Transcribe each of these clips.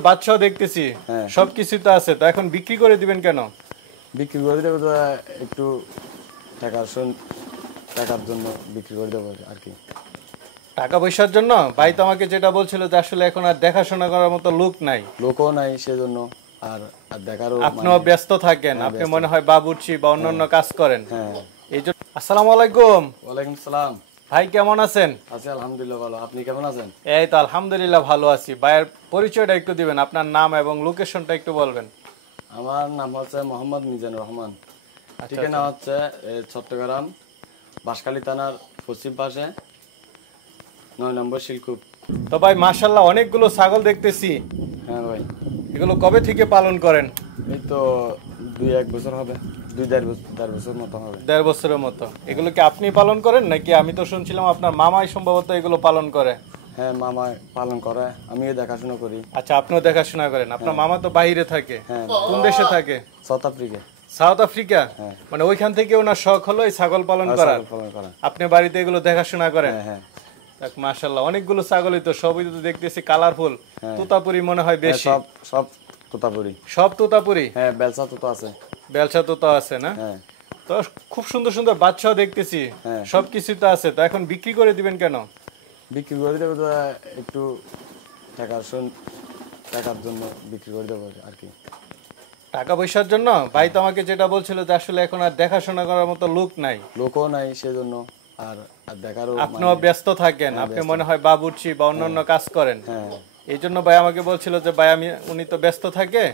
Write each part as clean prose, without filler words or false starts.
বাচ্চাও দেখতেছি সবকিছু তো আছে, তো এখন বিক্রি করে দিবেন কেন? বিক্রি করে দেবো তো একটু টাকার জন্য বিক্রি করে দেবো আর কি। টাকা পয়সার জন্য? ভাই তো আমাকে যেটা বলছিল যে আসলে এখন আর দেখাশোনা করার মতো লোকও নাই, সেজন্য আর দেখারও আপনিও ব্যস্ত থাকেন, আপনি মনে হয় বাবুর্চি বা অন্যান্য কাজ করেন। এই জন্য। আসসালামু আলাইকুম। ওয়ালাইকুম সালাম। ভাই কেমন আছেন? আছি আলহামদুলিল্লাহ ভালো, আপনি কেমন আছেন? এই তো আলহামদুলিল্লাহ ভালো আছি। ভাইয়ের পরিচয়টা একটু দিবেন, আপনার নাম এবং লোকেশনটা একটু বলবেন। আমার নাম হচ্ছে মোহাম্মদ মিজানুর রহমান, ঠিকানা হচ্ছে চট্টগ্রাম বাঁশখালী থানার পশ্চিম পাশে 9 নম্বর শিলকুপ। তো ভাই মাশাআল্লাহ অনেকগুলো ছাগল দেখতেছি। হ্যাঁ ভাই। এগুলো কবে থেকে পালন করেন? এই তো 2-1 বছর হবে, 2-1.5 বছর মতো হবে। 1.5 বছরের মতো। এগুলো কি আপনি পালন করেন নাকি? আমি তো শুনছিলাম আপনার মামাই সম্ভবত এগুলো পালন করে। হ্যাঁ, মামা পালন করে, আমিও দেখাশোনা করি। আচ্ছা, আপনিও দেখাশোনা করেন। আপনার মামা তো বাইরে থাকে। কোন দেশে থাকে? South Africa. South Africa? মানে ওইখান থেকে ওনার শখ হলো এই ছাগল পালন করার। আপনি বাড়িতে এগুলো দেখাশোনা করেন? হ্যাঁ। মাশাআল্লাহ অনেকগুলো ছাগলই তো, সবই তো দেখতেছি কালারফুল। তোতাপুরি মনে হয় বেশি। সব তোতাপুরি। সব তোতাপুরি? হ্যাঁ, বেলসা তোতা আছে। বেলসা তোতা আছে না? হ্যাঁ। তো খুব সুন্দর সুন্দর বাচ্চাও দেখতেছি। সবকিছু তো আছে, তো এখন বিক্রি করে দিবেন কেন? বিক্রি করে দেবো তো একটু টাকার জন্য বিক্রি করে দেবো আর কি। টাকা পয়সার জন্য? ভাই তো আমাকে যেটা বলছিল যে আসলে এখন আর দেখাশোনা করার মতো লোকও নাই, সেজন্য আর দেখারও আপনিও ব্যস্ত থাকেন, আপনি মনে হয় বাবুর্চি বা অন্যান্য কাজ করেন। এই জন্য ভাই আমাকে বলছিল যে ভাই উনি তো ব্যস্ত থাকে,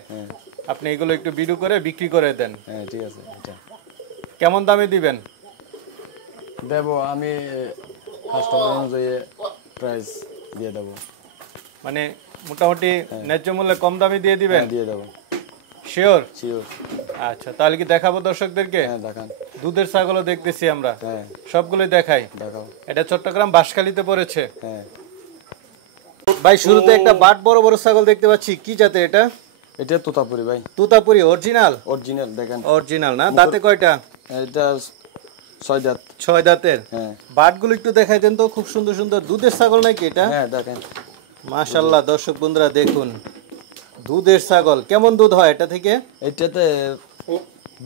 আপনি এগুলো একটু ভিডিও করে বিক্রি করে দেন। হ্যাঁ ঠিক আছে। কেমন দামে দিবেন? দেবো আমি কাস্টমার অনুযায়ী প্রাইস দিয়ে দেবো। মানে মোটামুটি ন্যায্য মূল্যে কম দামে দিয়ে দিবেন? দিয়ে দেবো। শিওর? শিওর। আচ্ছা, তাহলে কি দেখাবো দর্শকদেরকে? হ্যাঁ দেখান। দুধের ছাগলও দেখতেছি আমরা, সবগুলোই দেখাই। দেখাও। এটা চট্টগ্রাম বাঁশখালীতে পড়েছে। হ্যাঁ ভাই শুরুতে একটা বাট বড় বড় ছাগল দেখতে পাচ্ছি, কি জাতে এটা? এটা তোতাপুরি ভাই। তোতাপুরি অরিজিনাল? অরিজিনাল দেখেন। অরিজিনাল না? দাঁতে কয়টা? এটা 6 দাঁত। 6 দাঁতের? হ্যাঁ। বাটগুলো একটু দেখাই দেন তো, খুব সুন্দর সুন্দর। দুধের ছাগল নাকি এটা? হ্যাঁ দেখেন। মাশাআল্লাহ দর্শক বন্ধুরা দেখুন, দুধের ছাগল। কেমন দুধ হয় এটা থেকে? এটাতে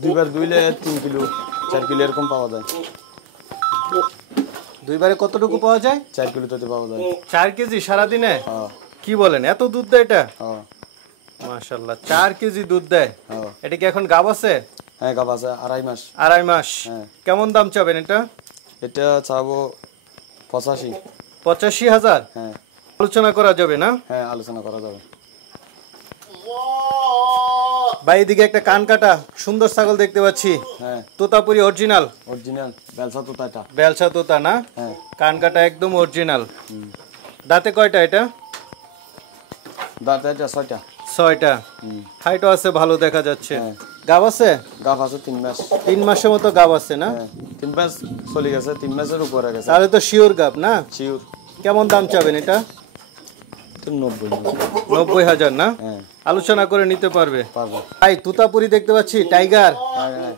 2 বার দুইলে 3 কিলো 4 কিলো এরকম পাওয়া যায়। 2 বারে কতটুকু পাওয়া যায়? 4 কিলো তো পাওয়া যায়। 4 কেজি সারাদিনে? হ্যাঁ। কি বলেন, এত দুধ দেয় এটা? হ্যাঁ মাশাআল্লাহ 4 কেজি দুধ দেয়। হ্যাঁ। এটা কি এখন গাব আছে? হ্যাঁ গাব আছে, 2.5 মাস। 2.5 মাস? কেমন দাম চাবেন এটা? এটা চাবো 85। 85,000? হ্যাঁ। আলোচনা করা যাবে না? হ্যাঁ আলোচনা করা যাবে। ভাই এদিকে একটা কান কাটা সুন্দর ছাগল দেখতে পাচ্ছি। হ্যাঁ। তোতাপুরি অরিজিনাল? অরিজিনাল বেলসা তোতা এটা। বেলসা তোতা না? হ্যাঁ। কান কাটা একদম অরিজিনাল। দাঁতে কয়টা এটা? দাঁতে এটা 6টা। 6টা। হাইটও আছে, ভালো দেখা যাচ্ছে। গাব আছে? গাব আছে 3 মাস। 3 মাসের মতো গাব আছে না? 3 মাস চলে গেছে, 3 মাসের উপরে গেছে। তাহলে তো শিওর গাব না? শিওর। কেমন দাম চাবেন এটা? 90,000 না? আলোচনা করে নিতে পারবে? পারবো। ভাই তোতাপুরি দেখতে পাচ্ছি, টাইগার? হ্যাঁ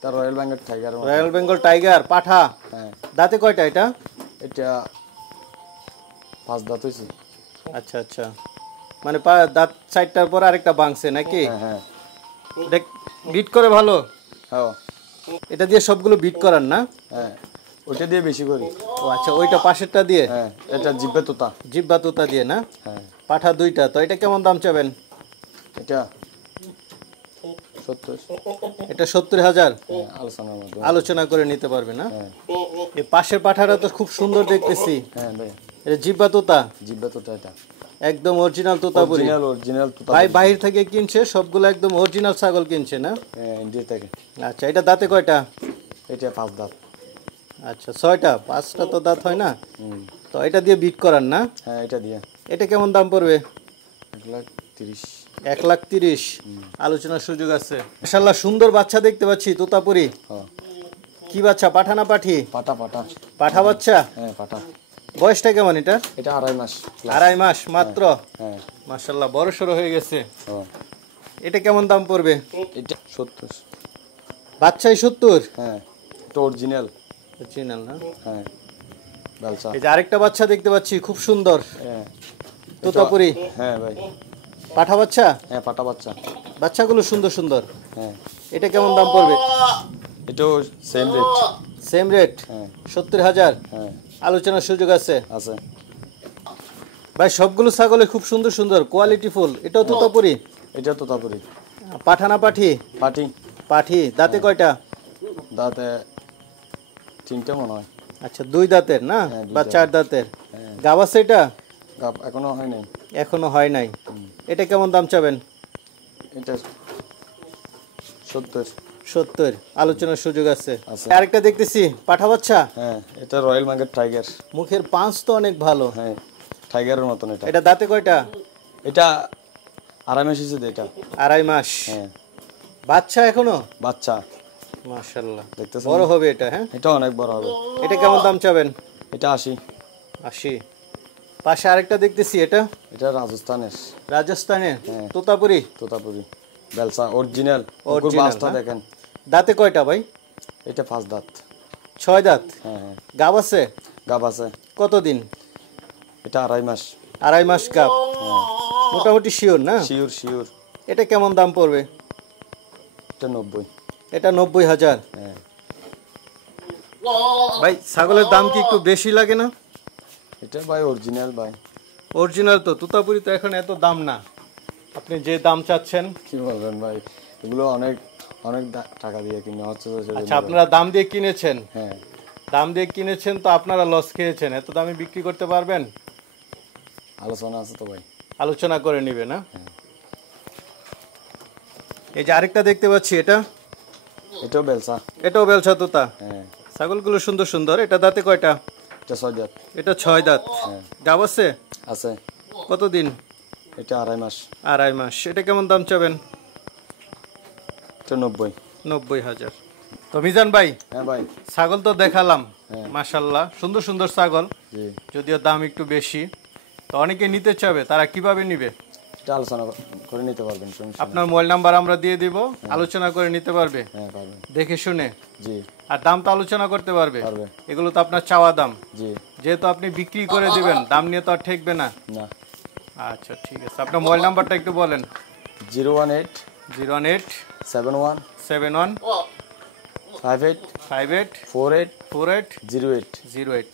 তার royal Bengal tiger. Royal Bengal tiger পাঠা? হ্যাঁ। দাঁতে কয়টা এটা? এটা 5 দাঁত হইছে। আচ্ছা আচ্ছা, মানে দাঁত 4টার পর আরেকটা ভাঙছে নাকি? হ্যাঁ। দেখ বিট করে ভালো? হ্যাঁ। এটা দিয়ে সবগুলো বিট করান না? হ্যাঁ ওইটা দিয়ে বেশি করি। ও আচ্ছা, ওইটা পাশেরটা দিয়ে? হ্যাঁ এটা জিব্বা তোতা। জিব্বা তোতা দিয়ে না? হ্যাঁ। পাঠা 2টা। তো এটা কেমন দাম চাবেন? এটা 70। এটা 70,000? আলোচনা করে নিতে পারবে না? এই পাশের পাঠাটা তো খুব সুন্দর দেখতেছি। হ্যাঁ ভাই। এটা জিব্বা তোতা? জিব্বা তোতা এটা একদম অরিজিনাল তোতাপুরি? অরিজিনাল তোতা। ভাই বাইরে থেকে কিনছে সবগুলো, একদম অরিজিনাল ছাগল কিনছে না? হ্যাঁ ইন্ডিয়া থেকে। আচ্ছা, এটা দাঁতে কয়টা? এটা 5 দাঁত। আচ্ছা 6টা, 5টা তো দাঁত হয় না? তো এটা দিয়ে বিট করান না? হ্যাঁ এটা দিয়ে। এটা কেমন দাম পড়বে? 1,30,000। 1,30,000? আলোচনার সুযোগ আছে। মাশাআল্লাহ সুন্দর বাচ্চা দেখতে পাচ্ছি তোতাপুরি। কি বাচ্চা, পাঠা না পাঠি? পাঠা। পাঠা বাচ্চা? হ্যাঁ পাঠা। বয়সটা কেমন এটা? এটা 2.5 মাস। 2.5 মাস মাত্র? হ্যাঁ। মাশাআল্লাহ বড় সড়ো হয়ে গেছে। এটা কেমন দাম পড়বে? এটা 70। বাচ্চাই 70? হ্যাঁ এটা অরিজিনাল। অরিজিনাল না? হ্যাঁ বেলসা। এই যে আরেকটা বাচ্চা দেখতে পাচ্ছি খুব সুন্দর। হ্যাঁ তোতাপুরি? হ্যাঁ ভাই। পাঠা বাচ্চা? হ্যাঁ পাটা বাচ্চা। বাচ্চাগুলো সুন্দর সুন্দর। হ্যাঁ এটা কেমন দাম পড়বে? এটাও সেম রেট। Same rate? হ্যাঁ 70,000। হ্যাঁ আলোচনার সুযোগ আছে? আছে। ভাই সবগুলো ছাগলে খুব সুন্দর সুন্দর, কোয়ালিটি ফুল। এটাও তোতাপুরি? এটা তোতাপুরি। পাঠা না পাঠি? পাটি। পাঠি। দাঁতে কয়টা? দাঁতে 3টে মনে হয়। আচ্ছা 2 দাঁতের না, হ্যাঁ, 2 বা দাঁতের। 4 দাঁতের? হ্যাঁ গাব আছে এটা? গাব এখনো হয় নাই। এখনো হয় নাই। এটা কেমন দাম চাবেন? এটা 70। 70। আলোচনার সুযোগ আছে? আছে। আরেকটা দেখতেছি পাঠা বাচ্চা। হ্যাঁ এটা রয়্যাল মার্কেট টাইগার। মুখের পাঁচ তো অনেক ভালো। হ্যাঁ টাইগারের মতন এটা। এটা দাঁতে কয়টা? এটা 2.5 মাস হয়েছে এটা। 2.5 মাস। হ্যাঁ বাচ্চা এখনো? বাচ্চা। মাশাআল্লাহ, দেখতেছেন? বড় হবে এটা। হ্যাঁ এটা অনেক বড় হবে। এটা কেমন দাম চাবেন? এটা 80। 80। পাশে আরেকটা দেখতেছি, এটা এটা রাজস্থানের। রাজস্থানের? হ্যাঁ। তোতাপুরি? তোতাপুরি বেলসা অরিজিনাল। Original, বাসটা না? দেখেন। দাঁতে কয়টা ভাই? এটা 5 দাঁত। 6 দাঁত। হ্যাঁ হ্যাঁ গাব আছে? গাব আছে। কতদিন? এটা 2.5 মাস। 2.5 মাস গাব। মোটামুটি শিওর না? Sure sure. এটা কেমন দাম পড়বে? এটা 90। এটা 90,000। হ্যাঁ ভাই ছাগলের দাম কি একটু বেশি লাগে না? এটা ভাই অরিজিনাল ভাই। অরিজিনাল তো। তোতাপুরি তো এখন এত দাম না, আপনি যে দাম চাচ্ছেন। কি বলবেন ভাই, এগুলো অনেক অনেক টাকা দিয়ে কিনে হচ্ছে তো সেজন্য। আচ্ছা আপনারা দাম দিয়ে কিনেছেন? হ্যাঁ দাম দিয়ে কিনেছেন তো আপনারা লস খেয়েছেন, এত দামে বিক্রি করতে পারবেন? আলোচনা আছে তো ভাই। আলোচনা করে নিবে না? এই যে আরেকটা দেখতে পাচ্ছি, এটা? এটাও বেলসা। এটাও বেলছা তোতা। হ্যাঁ ছাগলগুলো সুন্দর সুন্দর। এটা দাঁতে কয়টা? এটা 6 দাঁত। এটা 6 দাঁত। হ্যাঁ গাব আছে? আছে। কতদিন? এটা 2.5 মাস। 2.5 মাস। এটা কেমন দাম চাবেন? এটা 90। 90,000। তো মিজান ভাই, হ্যাঁ ভাই। ছাগল তো দেখালাম, হ্যাঁ। মাশাআল্লাহ সুন্দর সুন্দর ছাগল, জি যদিও দাম একটু বেশি। তো অনেকে নিতে চাবে, তারা কিভাবে নিবে? এটা আলোচনা করে নিতে পারবেন। সমস্যা নেই। আপনার মোবাইল নাম্বার আমরা দিয়ে দিব, আলোচনা করে নিতে পারবে হ্যাঁ পারবেন। দেখে শুনে। জি আর দাম তো আলোচনা করতে পারবে? পারবে। এগুলো তো আপনার চাওয়া দাম, জি যেহেতু আপনি বিক্রি করে দিবেন, দাম নিয়ে তো আর ঠেকবে না। না। আচ্ছা ঠিক আছে, আপনার মোবাইল নাম্বারটা একটু বলেন। 018 018 71 71 58 58 48 48 08 08।